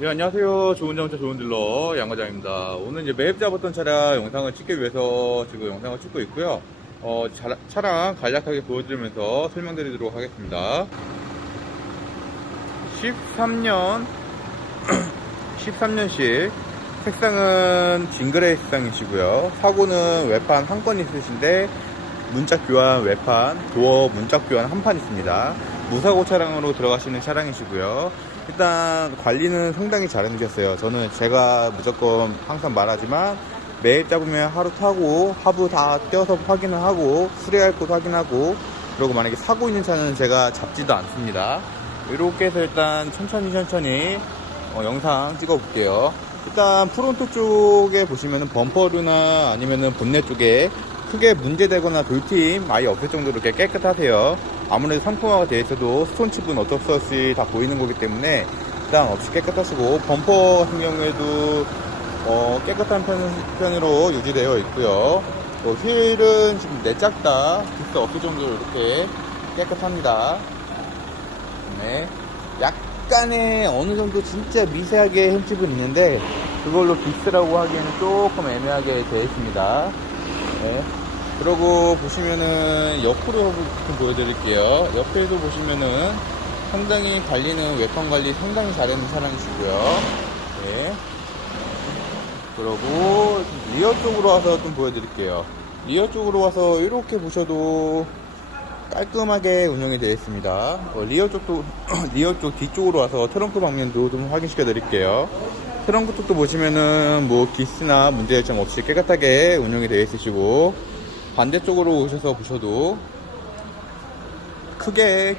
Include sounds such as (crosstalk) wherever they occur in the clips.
네, 안녕하세요. 좋은 자동차 좋은 딜러 양과장입니다. 오늘 이제 매입 잡았던 차량 영상을 찍기 위해서 지금 영상을 찍고 있고요. 어, 차, 차량 간략하게 보여드리면서 설명드리도록 하겠습니다. 13년, 13년식 (clears throat) 색상은 징그레이 색상이시고요. 사고는 외판 한 건 있으신데 문짝 교환 외판, 도어 문짝 교환 한 판 있습니다. 무사고 차량으로 들어가시는 차량이시고요. 일단 관리는 상당히 잘 해주셨어요. 저는 제가 무조건 항상 말하지만 매일 잡으면 하루 타고 하부 다 떼어서 확인을 하고 수리할 곳 확인하고 그리고 만약에 사고 있는 차는 제가 잡지도 않습니다. 이렇게 해서 일단 천천히 천천히 어, 영상 찍어 볼게요. 일단 프론트 쪽에 보시면은 범퍼류나 아니면은 본넷 쪽에 크게 문제되거나 돌팀 아예 없을 정도로 이렇게 깨끗하세요. 아무래도 상품화가 되어 있어도 스톤칩은 어쩔 수 없이 다 보이는 거기 때문에 일단 없이 깨끗하시고 범퍼 같은 경우에도 어, 깨끗한 편, 으로 유지되어 있고요. 또 휠은 지금 내짝다 기스 없을 정도로 이렇게 깨끗합니다. 네. 약간의 어느 정도 진짜 미세하게 흠집은 있는데 그걸로 빅스라고 하기에는 조금 애매하게 되어 있습니다. 네. 그러고 보시면은 옆으로 좀 보여드릴게요. 옆에도 보시면은 상당히 관리는 외판 관리 상당히 잘하는 차량이시고요. 네. 그러고 리어 쪽으로 와서 좀 보여드릴게요. 리어 쪽으로 와서 이렇게 보셔도 깔끔하게 운영이 되어 있습니다. 어, 리어 쪽도 (clears throat) 리어 쪽 뒤쪽으로 와서 트렁크 방면도 좀 확인시켜 드릴게요. 트렁크 쪽도 보시면은 뭐 기스나 문제점 없이 깨끗하게 운영이 되어 있으시고 반대쪽으로 오셔서 보셔도 크게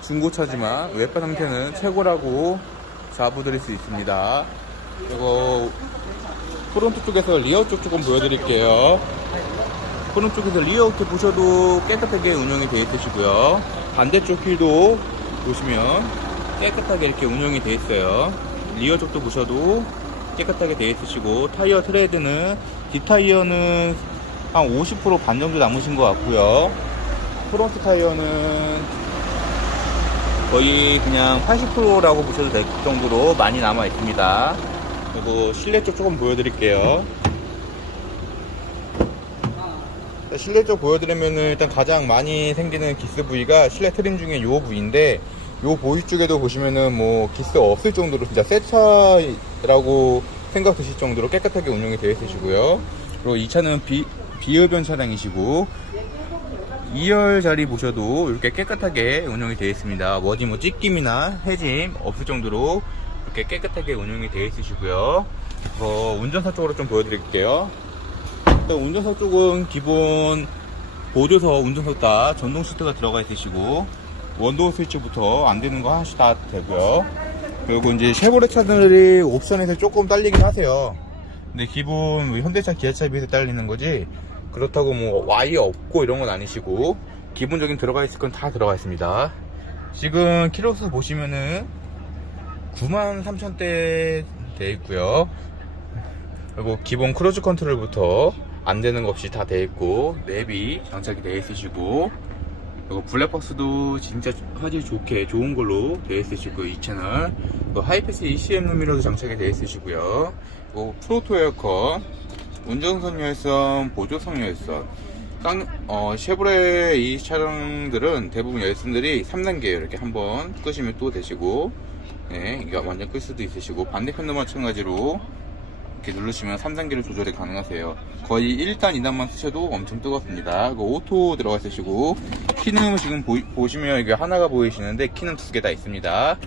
중고차지만 외판 상태는 최고라고 자부드릴 수 있습니다. 그리고 프론트 쪽에서 리어 쪽 조금 보여드릴게요. 프론트 쪽에서 리어 이렇게 보셔도 깨끗하게 운영이 되어 있으시고요. 반대쪽 휠도 보시면 깨끗하게 이렇게 운영이 되어 있어요. 리어 쪽도 보셔도 깨끗하게 되어 있으시고 타이어 트레드는 뒷타이어는 한 50%반 정도 남으신 것 같고요. 프론트 타이어는 거의 그냥 80%라고 보셔도 될 정도로 많이 남아 있습니다. 그리고 실내 쪽 조금 보여드릴게요. 실내 쪽 보여드리면은 일단 가장 많이 생기는 기스 부위가 실내 트림 중에 요 부위인데 요 부위 쪽에도 보시면은 뭐 기스 없을 정도로 진짜 새 차라고 생각 드실 정도로 깨끗하게 운영이 되어 있으시고요. 그리고 이 차는 비, 비흡연 차량이시고 2열 자리 보셔도 이렇게 깨끗하게 운영이 되어 있습니다. 뭐 어디 뭐 찢김이나 해짐 없을 정도로 이렇게 깨끗하게 운영이 되어 있으시고요. 어, 운전사 쪽으로 좀 보여드릴게요. 일단 운전석 쪽은 기본 보조석 운전석 다 전동 시트가 들어가 있으시고 원도어 스위치부터 안 되는 거 하나씩 다 되고요. 그리고 이제 쉐보레 차들이 옵션에서 조금 딸리긴 하세요. 근데 기본 뭐 현대차, 기아차에 비해서 딸리는 거지 그렇다고 뭐 와이어 없고 이런 건 아니시고 기본적인 들어가 있을 건 다 들어가 있습니다. 지금 키로수 보시면은 93,000대 돼 있고요. 그리고 기본 크루즈 컨트롤부터 안 되는 것 없이 다 돼 있고 랩이 장착이 돼 있으시고 그리고 블랙박스도 진짜 화질 좋게 좋은 걸로 돼 있으시고 이 채널 하이패스 ECM 루미너도 장착이 돼 있으시고요 프로토 에어컨 운전석 열선 보조석 열선 쌍, 어, 쉐보레 이 차량들은 대부분 열선들이 3단계예요 이렇게 한번 끄시면 또 되시고 네, 이거 완전 끌 수도 있으시고 반대편도 마찬가지로 이렇게 누르시면 3단계로 조절이 가능하세요. 거의 1단, 2단만 쓰셔도 엄청 뜨겁습니다. 그 오토 들어가 있으시고 키는 지금 보, 시면 이게 하나가 보이시는데 키는 두 개 다 있습니다.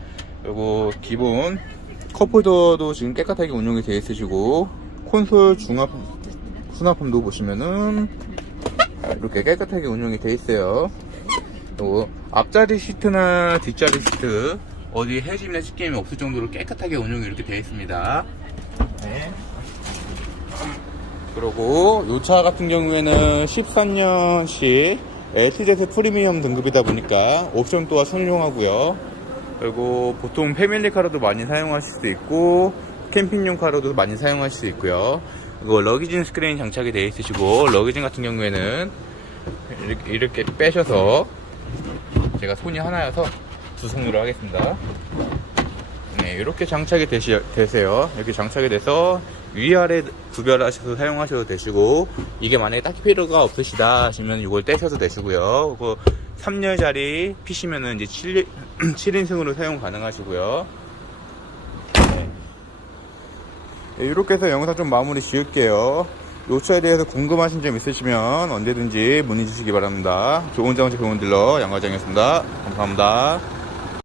그리고 기본 컵홀더도 지금 깨끗하게 운용이 되어 있으시고 콘솔 중압 수납함도 보시면은 이렇게 깨끗하게 운용이 되어 있어요. 그리고 앞자리 시트나 뒷자리 시트 어디 해짐이나 찢김이 없을 정도로 깨끗하게 운용이 이렇게 되어 있습니다. 네. 그리고 이 차 같은 경우에는 13년식 LTZ 프리미엄 등급이다 보니까 옵션 또한 선용하고요. 그리고 보통 패밀리카로도 많이 사용하실 수 있고 캠핑용 카로도 많이 사용하실 수 있고요. 그리고 러기진 스크린 장착이 되어 있으시고 러기진 같은 경우에는 이렇게, 빼셔서 제가 손이 하나여서 두 손으로 하겠습니다. 네. 네, 이렇게 장착이 되시, 되세요. 이렇게 장착이 돼서 위아래 구별하셔서 사용하셔도 되시고, 이게 만약에 딱히 필요가 없으시다 하시면 이걸 떼셔도 되시고요. 그 3열짜리 피시면은 이제 7, 7인승으로 (clears throat) 사용 가능하시고요. 네. 네, 이렇게 해서 영상 좀 마무리 지을게요. 요 차에 대해서 궁금하신 점 있으시면 언제든지 문의 주시기 바랍니다. 좋은 좋은 딜러 양과장이었습니다. 감사합니다.